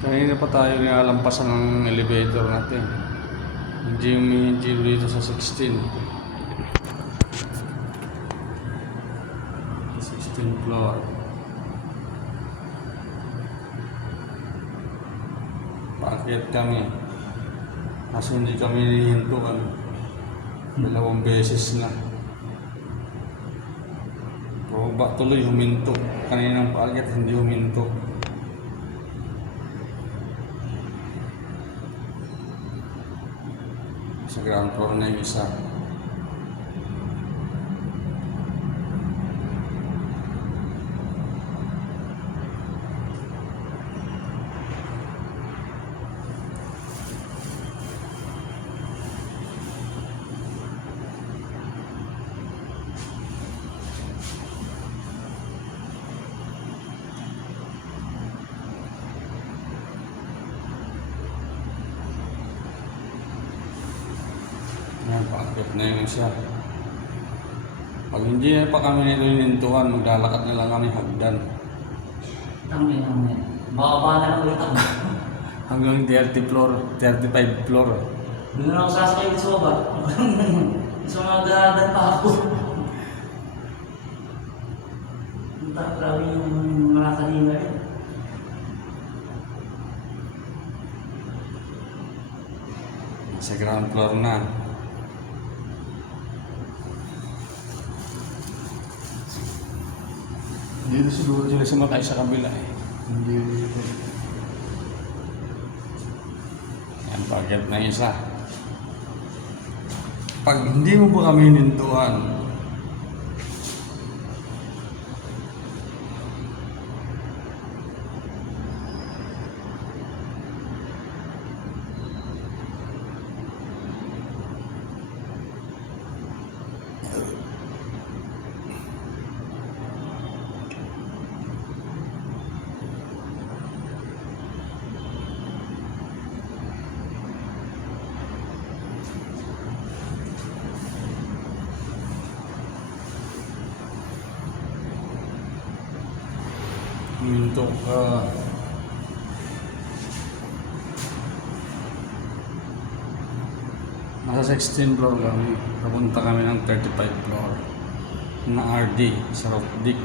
Kanina pa tayo nilalampasan ng elevator natin. Hindi dito sa 16. 16th floor. Paakyat kami. Kaso hindi kami nihintuan. Dalawang beses na. Pababa tuloy, huminto. Kaninang paakyat, hindi huminto. Sa ground floor na yung isa. Yan, paakyat na yung isa. Pag hindi na pa kami nito hinintuan, maglalakad na lang kami hagdan. Tangin naman. Bababa na lang ulit ako. Hanggang 30 floor, 35 floor. Doon na ako sasakay sa baba. Sa mga garagan pa ako. Grabe yung mga kanina rin. Sa ground floor na. Dito siguro sila sumakay sa kabila eh. Hindi dito. Yan, paakyat na isa. Pag hindi mo pa kami hinintuan, huminto ka. Nasa 16th floor kami. Papunta kami ng 35th floor na RD sa Rockdick.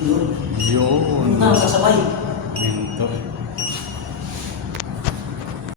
Yun. Yun. Punta, sasabay.